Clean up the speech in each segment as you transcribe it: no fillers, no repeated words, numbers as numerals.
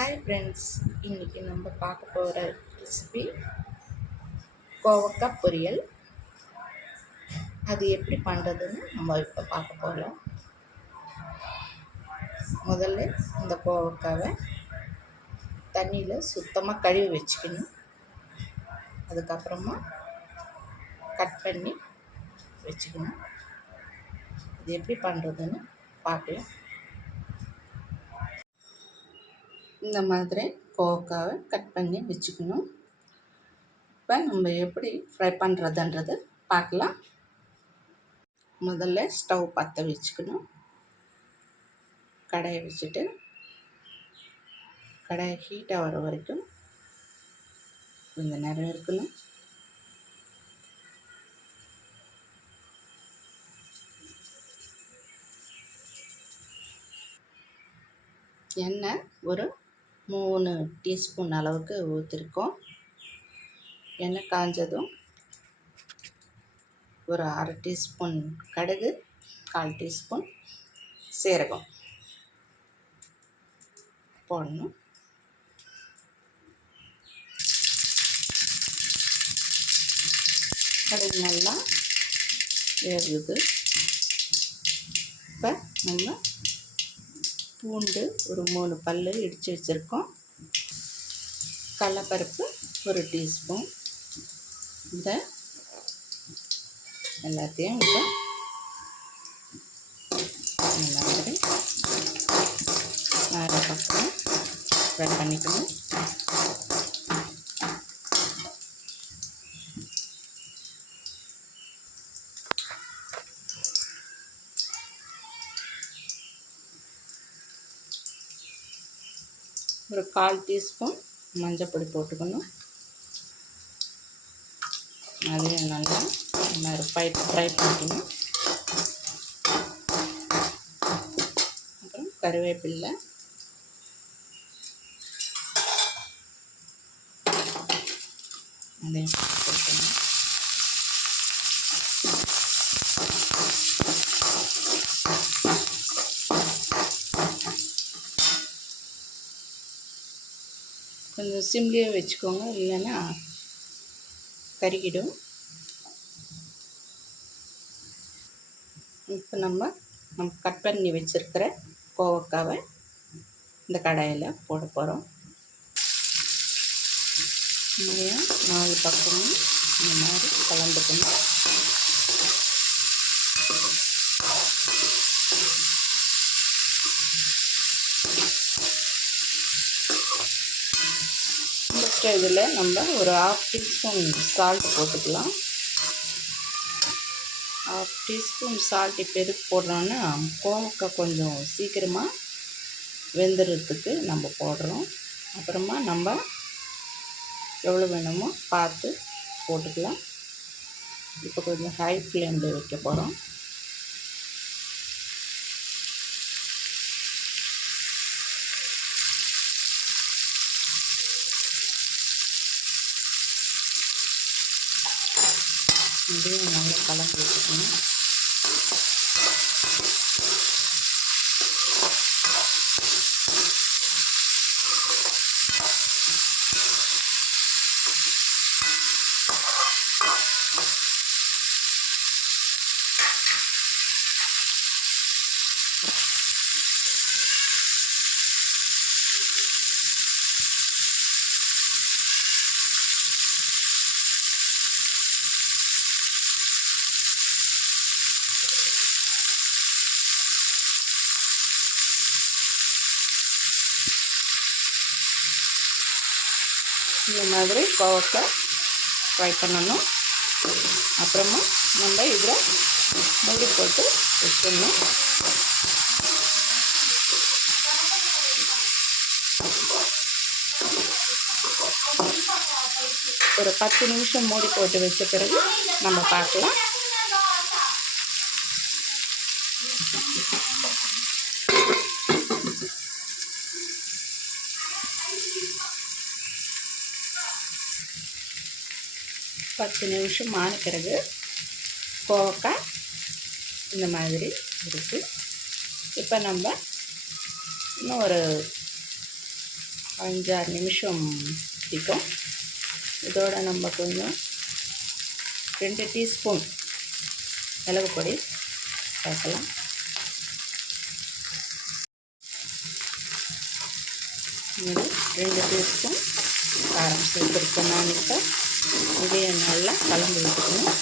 Hi friends, இன்றைக்கி நம்ம பார்க்க போகிற ரெசிபி கோவக்காய் பொரியல். அது எப்படி பண்ணுறதுன்னு நம்ம இப்போ பார்க்க போகிறோம். முதல்ல இந்த கோவக்காவை தண்ணியில் சுத்தமாக கழுவி வச்சுக்கணும். அதுக்கப்புறமா கட் பண்ணி வச்சுக்கணும். இது எப்படி பண்ணுறதுன்னு பார்க்கலாம். இந்த மாதிரி கோவக்காவை கட் பண்ணி வச்சுக்கணும். இப்போ நம்ம எப்படி ஃப்ரை பண்ணுறதுன்றது பார்க்கலாம். முதல்ல ஸ்டவ் பற்ற வச்சுக்கணும். கடாயை வச்சுட்டு கடாயை ஹீட்டாக வர வரைக்கும் கொஞ்சம் நேரம் இருக்கணும். எண்ணெய் ஒரு 3 டீஸ்பூன் அளவுக்கு ஊற்றிருக்கோம். எண்ணெய் காஞ்சதும் ஒரு 1/2 டீஸ்பூன் கடுகு, 1/4 டீஸ்பூன் சீரகம் போடணும். கடுகு நல்லா வேகுது. இப்போ நம்ம பூண்டு ஒரு 3 பல் இடித்து வச்சுருக்கோம். கடலைப்பருப்பு ஒரு டீஸ்பூன். இந்த எல்லாத்தையும் இப்போ இந்த மாதிரி நாலு பக்கம் ஃப்ரை பண்ணிக்கணும். ஒரு 1/4 டீஸ்பூன் மஞ்சள் பொடி போட்டுக்கணும். அதையும் நல்லா ஃப்ரை பண்ணிக்கணும். அப்புறம் கருவேப்பிலை, அதையும் போட்டுக்கணும். கொஞ்சம் சிம்லேயே வச்சுக்கோங்க, இல்லைன்னா கருகிடும். இப்போ நம்ம கட் பண்ணி வச்சுருக்கிற கோவக்காவை இந்த கடாயில் போட போகிறோம். நிறையா 4 பக்கமும் இந்த மாதிரி கலந்துக்கணும். இந்த ஸ்டேஜில் நம்ம ஒரு 1/2 டீஸ்பூன் சால்ட் போட்டுக்கலாம். 1/2 டீஸ்பூன் சால்ட் இப்போ எதுக்கு போடுறோன்னா, கோவக்காய் கொஞ்சம் சீக்கிரமாக வெந்துடுறதுக்கு நம்ம போடுறோம். அப்புறமா நம்ம எவ்வளோ வேணுமோ பார்த்து போட்டுக்கலாம். இப்போ கொஞ்சம் ஹை ஃப்ளேமில் வைக்க போகிறோம். இதையும் நல்லா கலந்து வச்சுக்கணும். இந்த மாதிரி கோவக்காய் ஃப்ரை பண்ணணும். அப்புறமா நம்ம இதில் மூடி போட்டு வச்சிடணும். ஒரு 10 நிமிஷம் மூடி போட்டு வச்ச பிறகு நம்ம பார்க்கலாம். பத்து நிமிஷம் ஆன பிறகு கோவக்காய் இந்த மாதிரி இருக்குது. இப்போ நம்ம இன்னும் ஒரு 5-6 நிமிஷம் பிடிக்கும். இதோட நம்ம கொஞ்சம் 2 டீஸ்பூன் மிளகு பொடி சேர்க்கலாம். இது 2 டீஸ்பூன் காரம் சேர்த்துருக்கேன் நான். இப்போ இதையும் நல்லா கலந்து விட்டுக்கணும்.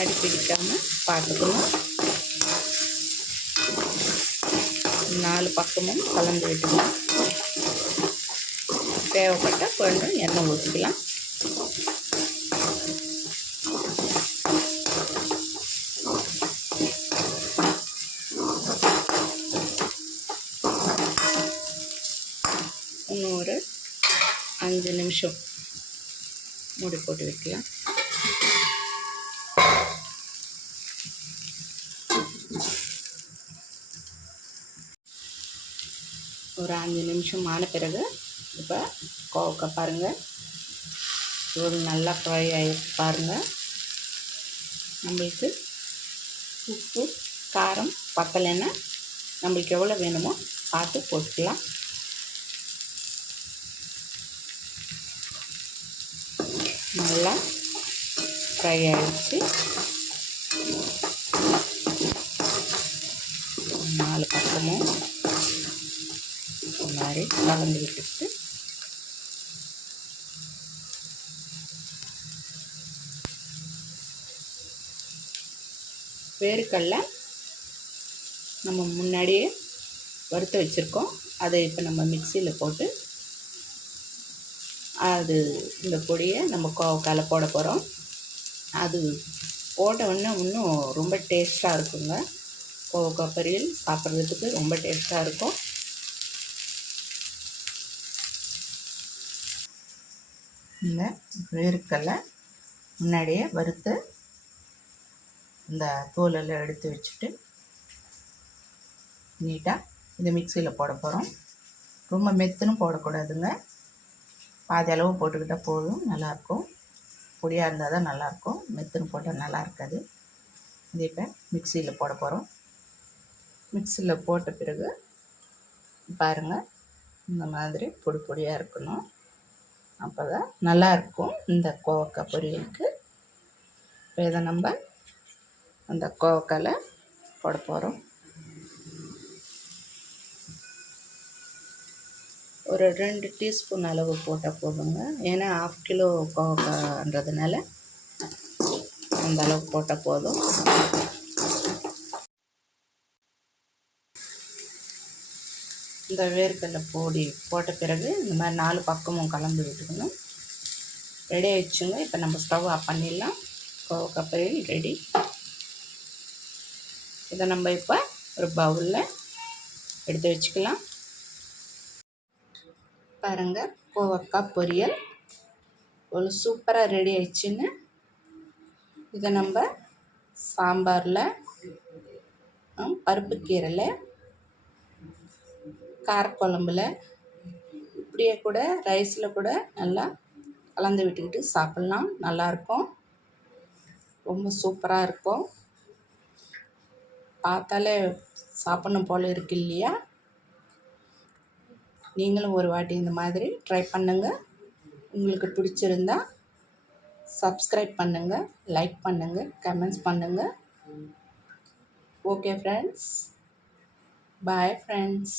அடி பிடிக்காமல் பார்த்துக்கணும். 4 பக்கமும் கலந்து விட்டுக்கணும். தேவைப்பட்டால் கொஞ்சம் எண்ணெய் ஊற்றிக்கலாம். இன்னும் ஒரு 5 நிமிஷம் மூடி போட்டு வைக்கலாம். ஒரு 5 நிமிஷம் ஆன பிறகு இப்போ கோவக்காய் பாருங்கள், ஒரு நல்லா ஃப்ரை ஆகிடுச்சு பாருங்கள். நம்மளுக்கு உப்பு காரம் பத்தலைன்னா நம்மளுக்கு எவ்வளோ வேணுமோ பார்த்து போட்டுக்கலாம். நல்லா ஃப்ரை ஆகிடுச்சு. 4 பக்கமும் இந்த மாதிரி கலந்து விட்டுட்டு வேர்க்கடலை நம்ம முன்னாடியே வறுத்து வச்சுருக்கோம். அதை இப்போ நம்ம மிக்சியில் போட்டு அது இந்த பொடியை நம்ம கோவக்காயில் போட போகிறோம். அது போட்ட உடனே இன்னும் ரொம்ப டேஸ்ட்டாக இருக்குங்க. கோவக்காய் பொரியல் சாப்பிட்றதுக்கு ரொம்ப டேஸ்ட்டாக இருக்கும். இந்த வேர்க்கடலை முன்னாடியே வறுத்து இந்த தோலெல்லாம் எடுத்து வச்சுட்டு நீட்டாக இந்த மிக்சியில் போட போகிறோம். ரொம்ப மெத்துன்னு போடக்கூடாதுங்க. பாதி அளவு போட்டுக்கிட்டால் போதும், நல்லாயிருக்கும். பொடியாக இருந்தால் தான் நல்லாயிருக்கும், மெத்துன்னு போட்டால் நல்லா இருக்காது. இது இப்போ மிக்சியில் போட போகிறோம். மிக்சியில் போட்ட பிறகு பாருங்கள், இந்த மாதிரி பொடி பொடியாக இருக்கணும். அப்போ தான் நல்லாயிருக்கும் இந்த கோவக்காய் பொரியலுக்கு. இப்போ இதை நம்ம அந்த கோவக்காயில் போட போகிறோம். ஒரு 2 டீஸ்பூன் அளவு போட்டால் போதுங்க. ஏன்னா 1/2 கிலோ கோவக்காய்ன்றதுனால அந்த அளவு போட்டால் போதும். இந்த வேர்க்கடலை பொடி போட்ட பிறகு இந்த மாதிரி 4 பக்கமும் கலந்து விட்டுக்கணும். ரெடி ஆகிடுச்சுங்க. இப்போ நம்ம ஸ்டவ் ஆஃப் பண்ணிடலாம். கோவக்காய் பொரியல் ரெடி. இதை நம்ம இப்போ ஒரு பவுலில் எடுத்து வச்சுக்கலாம். பாருங்கள், கோவக்காய் பொரியல் ஒரு சூப்பராக ரெடி ஆயிடுச்சுன்னு. இதை நம்ம சாம்பாரில், பருப்பு கீரையில், காரக்குழம்புல, இப்படியே கூட ரைஸில் கூட நல்லா கலந்து விட்டுக்கிட்டு சாப்பிட்லாம். நல்லாயிருக்கும், ரொம்ப சூப்பராக இருக்கும். பார்த்தாலே சாப்பிட்ணும் போல் இருக்கு இல்லையா? நீங்களும் ஒரு வாட்டி இந்த மாதிரி ட்ரை பண்ணுங்கள். உங்களுக்கு பிடிச்சிருந்தா சப்ஸ்கிரைப் பண்ணுங்கள், லைக் பண்ணுங்கள், கமெண்ட்ஸ் பண்ணுங்கள். Okay friends, bye friends.